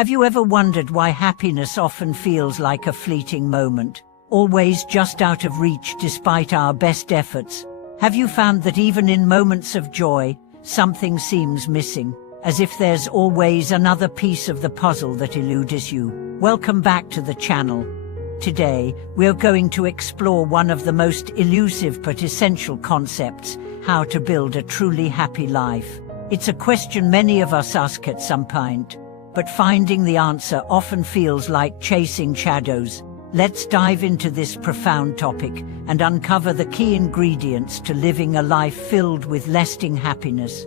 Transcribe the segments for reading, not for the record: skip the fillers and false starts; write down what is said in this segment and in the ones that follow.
Have you ever wondered why happiness often feels like a fleeting moment, always just out of reach despite our best efforts? Have you found that even in moments of joy, something seems missing, as if there's always another piece of the puzzle that eludes you? Welcome back to the channel. Today, we're going to explore one of the most elusive but essential concepts: how to build a truly happy life. It's a question many of us ask at some point, but finding the answer often feels like chasing shadows. Let's dive into this profound topic and uncover the key ingredients to living a life filled with lasting happiness.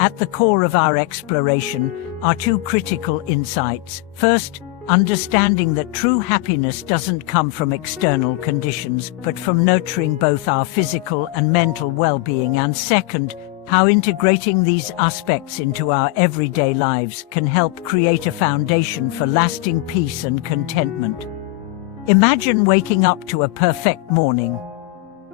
At the core of our exploration are two critical insights. First, understanding that true happiness doesn't come from external conditions, but from nurturing both our physical and mental well-being. And second, how integrating these aspects into our everyday lives can help create a foundation for lasting peace and contentment. Imagine waking up to a perfect morning.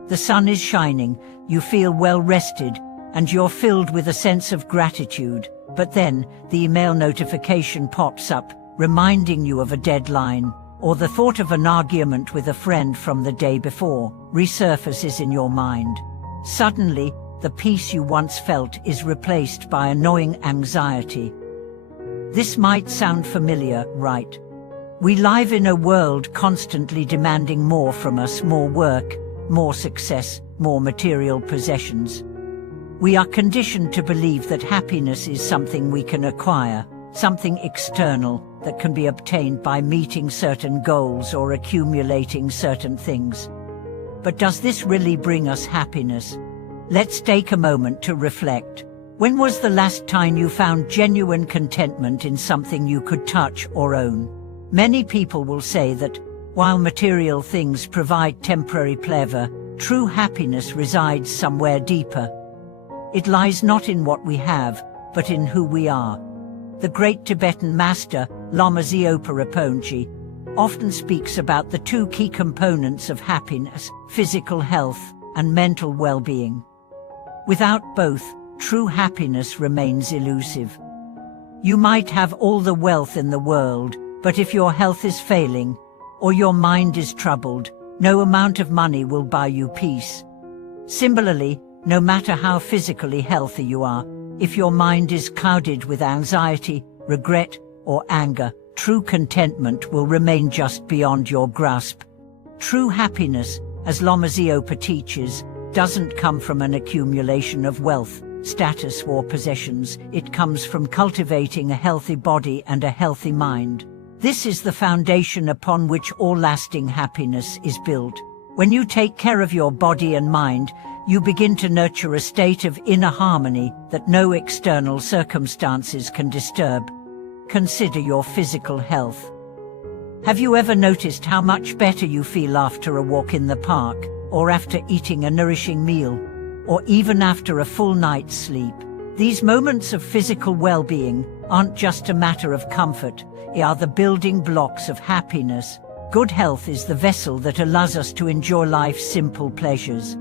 The sun is shining, you feel well rested, and you're filled with a sense of gratitude. But then, the email notification pops up, reminding you of a deadline, or the thought of an argument with a friend from the day before resurfaces in your mind. Suddenly, the peace you once felt is replaced by annoying anxiety. This might sound familiar, right? We live in a world constantly demanding more from us: more work, more success, more material possessions. We are conditioned to believe that happiness is something we can acquire, something external that can be obtained by meeting certain goals or accumulating certain things. But does this really bring us happiness? Let's take a moment to reflect. When was the last time you found genuine contentment in something you could touch or own? Many people will say that, while material things provide temporary pleasure, true happiness resides somewhere deeper. It lies not in what we have, but in who we are. The great Tibetan master, Lama Zopa Rinpoche, often speaks about the two key components of happiness: physical health and mental well-being. Without both, true happiness remains elusive. You might have all the wealth in the world, but if your health is failing, or your mind is troubled, no amount of money will buy you peace. Similarly, no matter how physically healthy you are, if your mind is clouded with anxiety, regret, or anger, true contentment will remain just beyond your grasp. True happiness, as Lama Zopa teaches, doesn't come from an accumulation of wealth, status, or possessions. It comes from cultivating a healthy body and a healthy mind. This is the foundation upon which all lasting happiness is built. When you take care of your body and mind, you begin to nurture a state of inner harmony that no external circumstances can disturb. Consider your physical health. Have you ever noticed how much better you feel after a walk in the park, or after eating a nourishing meal, or even after a full night's sleep? These moments of physical well-being aren't just a matter of comfort, they are the building blocks of happiness. Good health is the vessel that allows us to enjoy life's simple pleasures.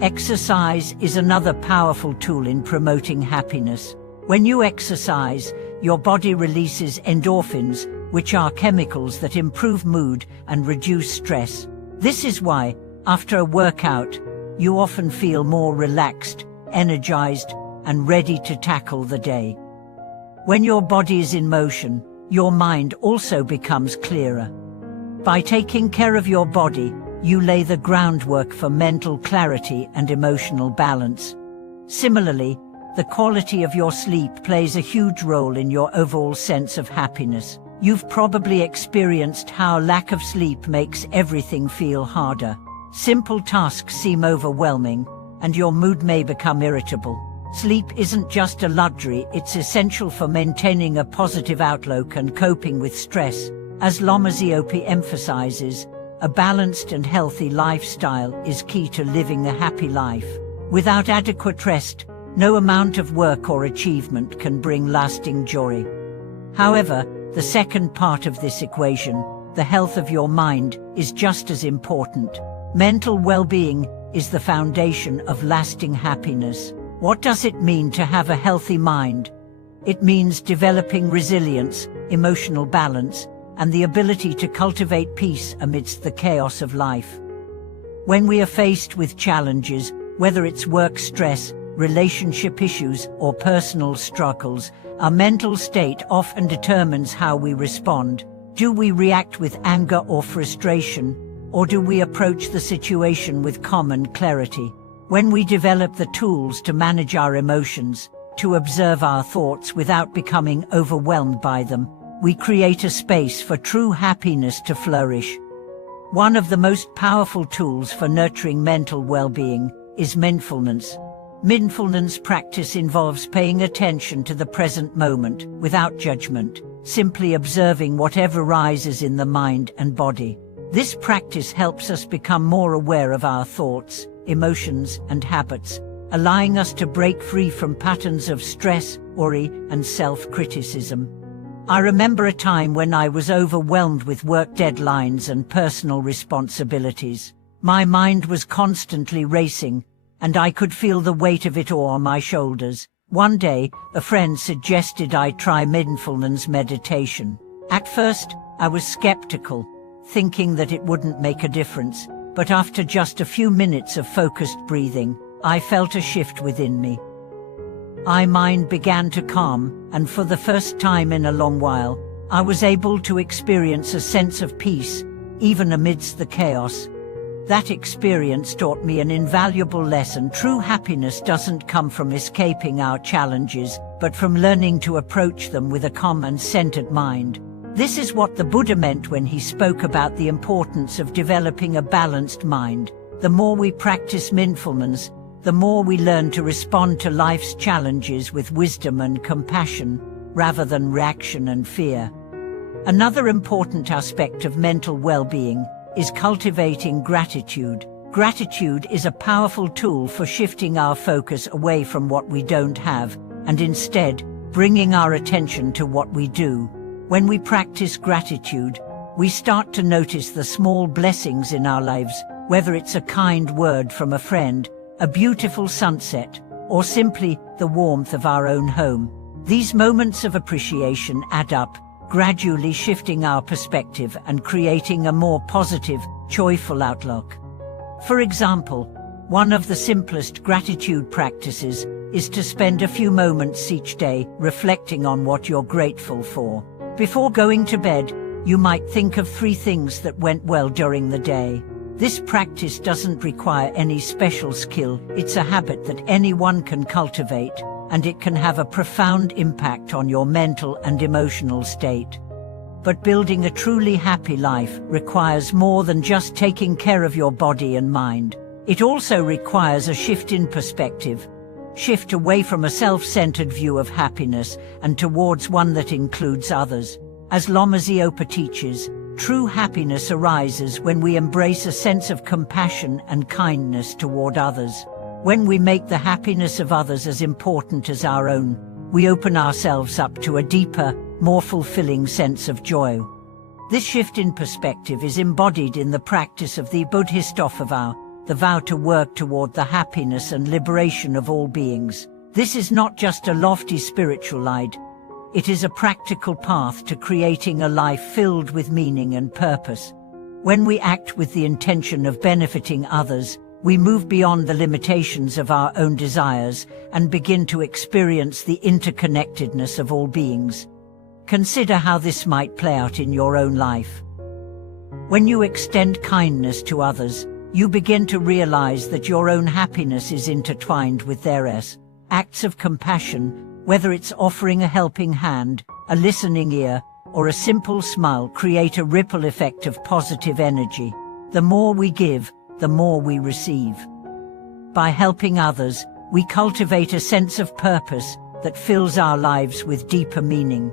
Exercise is another powerful tool in promoting happiness. When you exercise, your body releases endorphins, which are chemicals that improve mood and reduce stress. This is why, after a workout, you often feel more relaxed, energized, and ready to tackle the day. When your body is in motion, your mind also becomes clearer. By taking care of your body, you lay the groundwork for mental clarity and emotional balance. Similarly, the quality of your sleep plays a huge role in your overall sense of happiness. You've probably experienced how lack of sleep makes everything feel harder. Simple tasks seem overwhelming, and your mood may become irritable. Sleep isn't just a luxury, it's essential for maintaining a positive outlook and coping with stress. As Lama Zopa emphasizes, a balanced and healthy lifestyle is key to living a happy life. Without adequate rest, no amount of work or achievement can bring lasting joy. However, the second part of this equation, the health of your mind, is just as important. Mental well-being is the foundation of lasting happiness. What does it mean to have a healthy mind? It means developing resilience, emotional balance, and the ability to cultivate peace amidst the chaos of life. When we are faced with challenges, whether it's work stress, relationship issues, or personal struggles, our mental state often determines how we respond. Do we react with anger or frustration, or do we approach the situation with calm and clarity? When we develop the tools to manage our emotions, to observe our thoughts without becoming overwhelmed by them, we create a space for true happiness to flourish. One of the most powerful tools for nurturing mental well-being is mindfulness. Mindfulness practice involves paying attention to the present moment, without judgment, simply observing whatever rises in the mind and body. This practice helps us become more aware of our thoughts, emotions, and habits, allowing us to break free from patterns of stress, worry, and self-criticism. I remember a time when I was overwhelmed with work deadlines and personal responsibilities. My mind was constantly racing, and I could feel the weight of it all on my shoulders. One day, a friend suggested I try mindfulness meditation. At first, I was skeptical, thinking that it wouldn't make a difference, but after just a few minutes of focused breathing, I felt a shift within me. My mind began to calm, and for the first time in a long while, I was able to experience a sense of peace, even amidst the chaos. That experience taught me an invaluable lesson. True happiness doesn't come from escaping our challenges, but from learning to approach them with a calm and centered mind. This is what the Buddha meant when he spoke about the importance of developing a balanced mind. The more we practice mindfulness, the more we learn to respond to life's challenges with wisdom and compassion, rather than reaction and fear. Another important aspect of mental well-being is cultivating gratitude. Gratitude is a powerful tool for shifting our focus away from what we don't have, and instead, bringing our attention to what we do. When we practice gratitude, we start to notice the small blessings in our lives, whether it's a kind word from a friend, a beautiful sunset, or simply the warmth of our own home. These moments of appreciation add up, gradually shifting our perspective and creating a more positive, joyful outlook. For example, one of the simplest gratitude practices is to spend a few moments each day reflecting on what you're grateful for. Before going to bed, you might think of 3 things that went well during the day. This practice doesn't require any special skill. It's a habit that anyone can cultivate, and it can have a profound impact on your mental and emotional state. But building a truly happy life requires more than just taking care of your body and mind. It also requires a shift in perspective. Shift away from a self-centered view of happiness and towards one that includes others. As Lama Zopa teaches, true happiness arises when we embrace a sense of compassion and kindness toward others. When we make the happiness of others as important as our own, we open ourselves up to a deeper, more fulfilling sense of joy. This shift in perspective is embodied in the practice of the Buddhist vow, the vow to work toward the happiness and liberation of all beings. This is not just a lofty spiritual ideal. It is a practical path to creating a life filled with meaning and purpose. When we act with the intention of benefiting others, we move beyond the limitations of our own desires and begin to experience the interconnectedness of all beings. Consider how this might play out in your own life. When you extend kindness to others, you begin to realize that your own happiness is intertwined with theirs. Acts of compassion, whether it's offering a helping hand, a listening ear, or a simple smile, create a ripple effect of positive energy. The more we give, the more we receive. By helping others, we cultivate a sense of purpose that fills our lives with deeper meaning.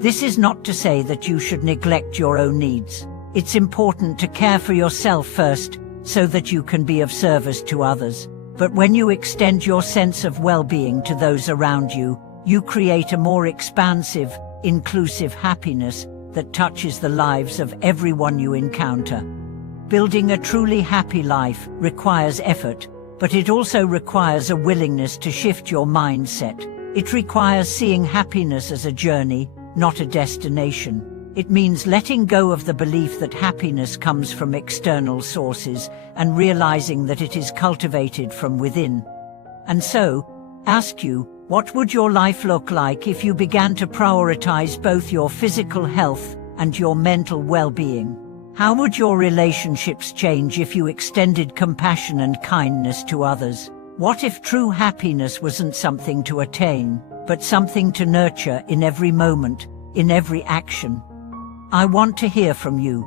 This is not to say that you should neglect your own needs. It's important to care for yourself first, so that you can be of service to others. But when you extend your sense of well-being to those around you, you create a more expansive, inclusive happiness that touches the lives of everyone you encounter. Building a truly happy life requires effort, but it also requires a willingness to shift your mindset. It requires seeing happiness as a journey, not a destination. It means letting go of the belief that happiness comes from external sources and realizing that it is cultivated from within. And so, ask you, what would your life look like if you began to prioritize both your physical health and your mental well-being? How would your relationships change if you extended compassion and kindness to others? What if true happiness wasn't something to attain, but something to nurture in every moment, in every action? I want to hear from you.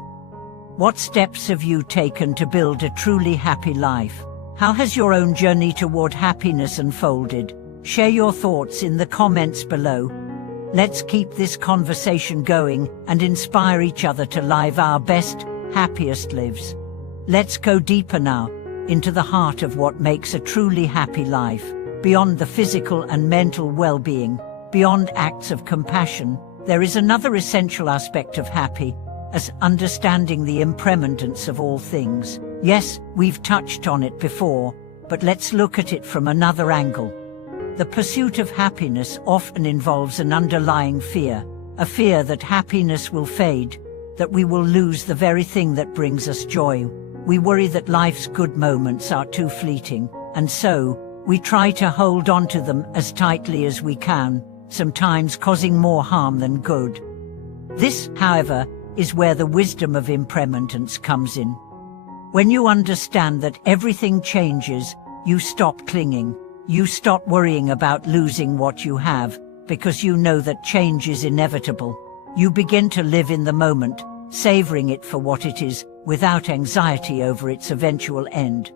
What steps have you taken to build a truly happy life? How has your own journey toward happiness unfolded? Share your thoughts in the comments below. Let's keep this conversation going and inspire each other to live our best, happiest lives. Let's go deeper now, into the heart of what makes a truly happy life. Beyond the physical and mental well-being, beyond acts of compassion, there is another essential aspect of happy, as understanding the impermanence of all things. Yes, we've touched on it before, but let's look at it from another angle. The pursuit of happiness often involves an underlying fear, a fear that happiness will fade, that we will lose the very thing that brings us joy. We worry that life's good moments are too fleeting, and so, we try to hold on to them as tightly as we can, sometimes causing more harm than good. This, however, is where the wisdom of impermanence comes in. When you understand that everything changes, you stop clinging. You stop worrying about losing what you have, because you know that change is inevitable. You begin to live in the moment, savoring it for what it is, without anxiety over its eventual end.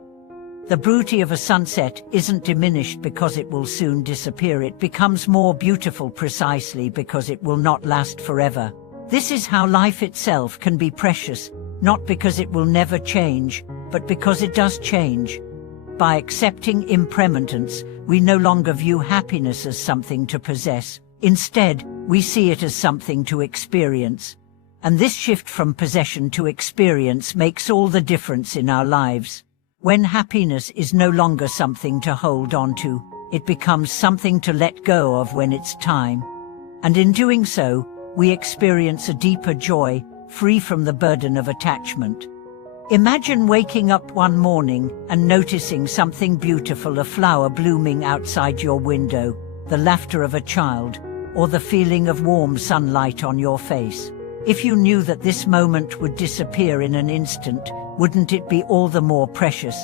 The beauty of a sunset isn't diminished because it will soon disappear. It becomes more beautiful precisely because it will not last forever. This is how life itself can be precious, not because it will never change, but because it does change. By accepting impermanence, we no longer view happiness as something to possess. Instead, we see it as something to experience. And this shift from possession to experience makes all the difference in our lives. When happiness is no longer something to hold on to, it becomes something to let go of when it's time. And in doing so, we experience a deeper joy, free from the burden of attachment. Imagine waking up one morning and noticing something beautiful, a flower blooming outside your window, the laughter of a child, or the feeling of warm sunlight on your face. If you knew that this moment would disappear in an instant, wouldn't it be all the more precious?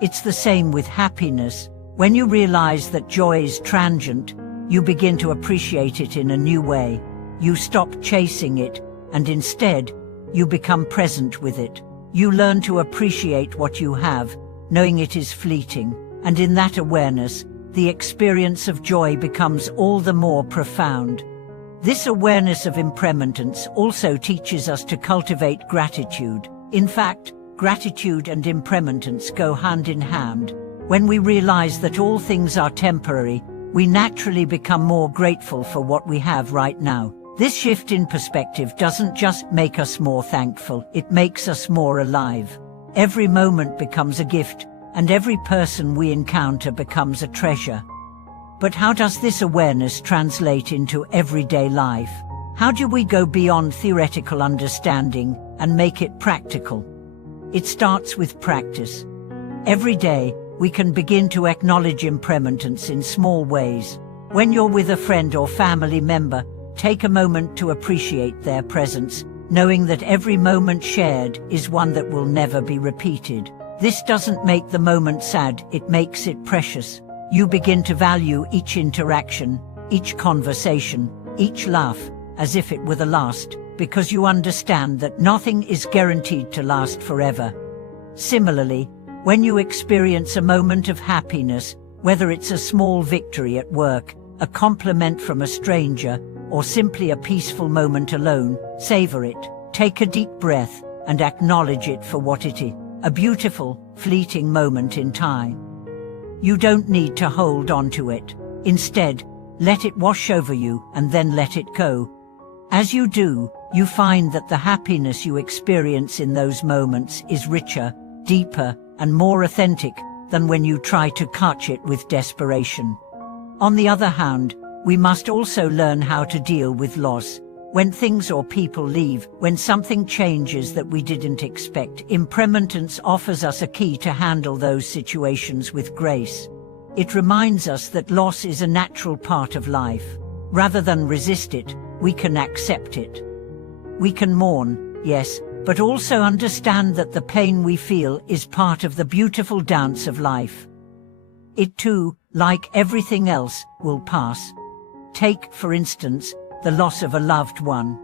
It's the same with happiness. When you realize that joy is transient, you begin to appreciate it in a new way. You stop chasing it, and instead, you become present with it. You learn to appreciate what you have, knowing it is fleeting, and in that awareness, the experience of joy becomes all the more profound. This awareness of impermanence also teaches us to cultivate gratitude. In fact, gratitude and impermanence go hand in hand. When we realize that all things are temporary, we naturally become more grateful for what we have right now. This shift in perspective doesn't just make us more thankful, it makes us more alive. Every moment becomes a gift, and every person we encounter becomes a treasure. But how does this awareness translate into everyday life? How do we go beyond theoretical understanding and make it practical? It starts with practice. Every day, we can begin to acknowledge impermanence in small ways. When you're with a friend or family member, take a moment to appreciate their presence, knowing that every moment shared is one that will never be repeated. This doesn't make the moment sad, it makes it precious. You begin to value each interaction, each conversation, each laugh, as if it were the last, because you understand that nothing is guaranteed to last forever. Similarly, when you experience a moment of happiness, whether it's a small victory at work, a compliment from a stranger, or simply a peaceful moment alone, savor it. Take a deep breath and acknowledge it for what it is, a beautiful, fleeting moment in time. You don't need to hold on to it. Instead, let it wash over you and then let it go. As you do, you find that the happiness you experience in those moments is richer, deeper, and more authentic than when you try to catch it with desperation. On the other hand, We must also learn how to deal with loss. When things or people leave, when something changes that we didn't expect, impermanence offers us a key to handle those situations with grace. It reminds us that loss is a natural part of life. Rather than resist it, we can accept it. We can mourn, yes, but also understand that the pain we feel is part of the beautiful dance of life. It too, like everything else, will pass. Take, for instance, the loss of a loved one.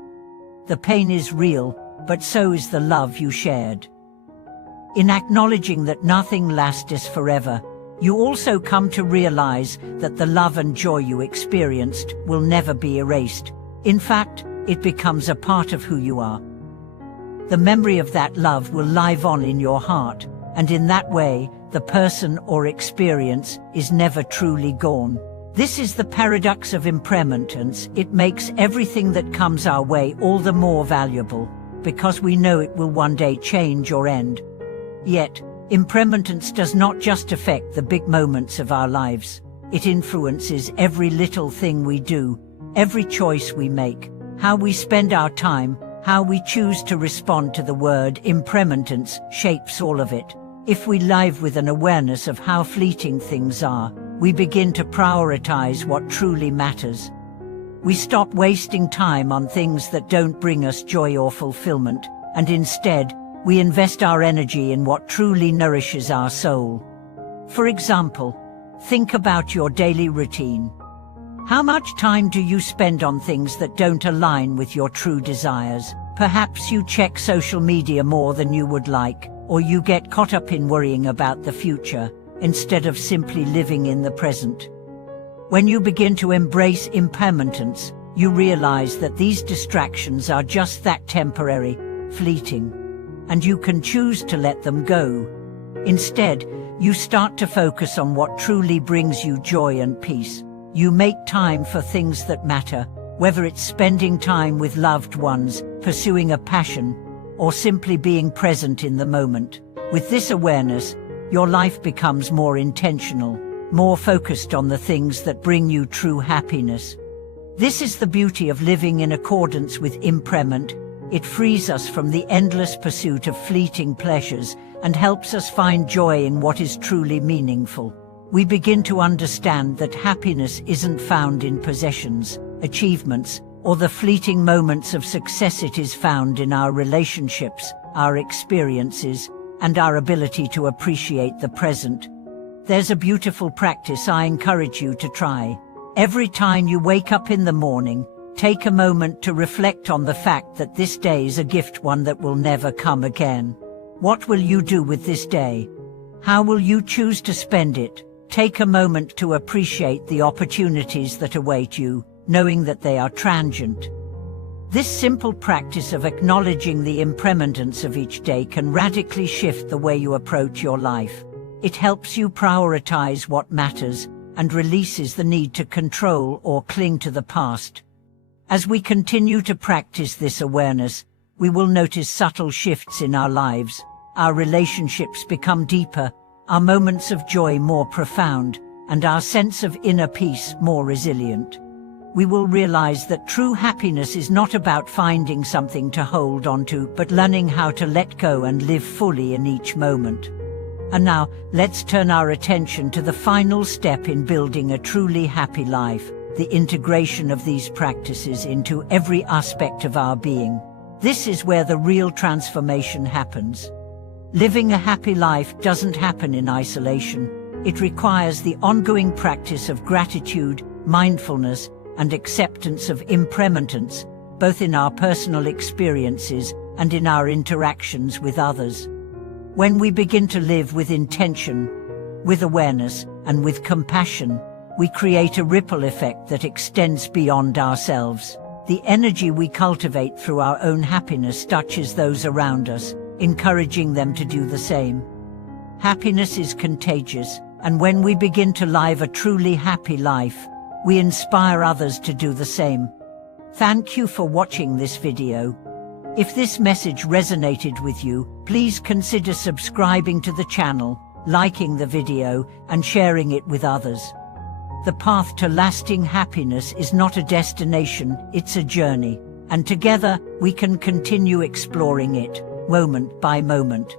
The pain is real, but so is the love you shared. In acknowledging that nothing lasts forever, you also come to realize that the love and joy you experienced will never be erased. In fact, it becomes a part of who you are. The memory of that love will live on in your heart, and in that way, the person or experience is never truly gone. This is the paradox of impermanence. It makes everything that comes our way all the more valuable, because we know it will one day change or end. Yet, impermanence does not just affect the big moments of our lives. It influences every little thing we do, every choice we make, how we spend our time, how we choose to respond to the word. Impermanence shapes all of it. If we live with an awareness of how fleeting things are, we begin to prioritize what truly matters. We stop wasting time on things that don't bring us joy or fulfillment, and instead, we invest our energy in what truly nourishes our soul. For example, think about your daily routine. How much time do you spend on things that don't align with your true desires? Perhaps you check social media more than you would like, or you get caught up in worrying about the future, instead of simply living in the present. When you begin to embrace impermanence, you realize that these distractions are just that, temporary, fleeting, and you can choose to let them go. Instead, you start to focus on what truly brings you joy and peace. You make time for things that matter, whether it's spending time with loved ones, pursuing a passion, or simply being present in the moment. With this awareness, your life becomes more intentional, more focused on the things that bring you true happiness. This is the beauty of living in accordance with impermanence. It frees us from the endless pursuit of fleeting pleasures and helps us find joy in what is truly meaningful. We begin to understand that happiness isn't found in possessions, achievements, or the fleeting moments of success. It is found in our relationships, our experiences, and our ability to appreciate the present. There's a beautiful practice I encourage you to try. Every time you wake up in the morning, take a moment to reflect on the fact that this day is a gift, one that will never come again. What will you do with this day? How will you choose to spend it? Take a moment to appreciate the opportunities that await you, knowing that they are transient. This simple practice of acknowledging the impermanence of each day can radically shift the way you approach your life. It helps you prioritize what matters and releases the need to control or cling to the past. As we continue to practice this awareness, we will notice subtle shifts in our lives. Our relationships become deeper, our moments of joy more profound, and our sense of inner peace more resilient. We will realize that true happiness is not about finding something to hold on to, but learning how to let go and live fully in each moment. And now, let's turn our attention to the final step in building a truly happy life, the integration of these practices into every aspect of our being. This is where the real transformation happens. Living a happy life doesn't happen in isolation. It requires the ongoing practice of gratitude, mindfulness, and acceptance of impermanence, both in our personal experiences and in our interactions with others. When we begin to live with intention, with awareness, and with compassion, we create a ripple effect that extends beyond ourselves. The energy we cultivate through our own happiness touches those around us, encouraging them to do the same. Happiness is contagious, and when we begin to live a truly happy life, we inspire others to do the same. Thank you for watching this video. If this message resonated with you, please consider subscribing to the channel, liking the video, and sharing it with others. The path to lasting happiness is not a destination, it's a journey. And together, we can continue exploring it, moment by moment.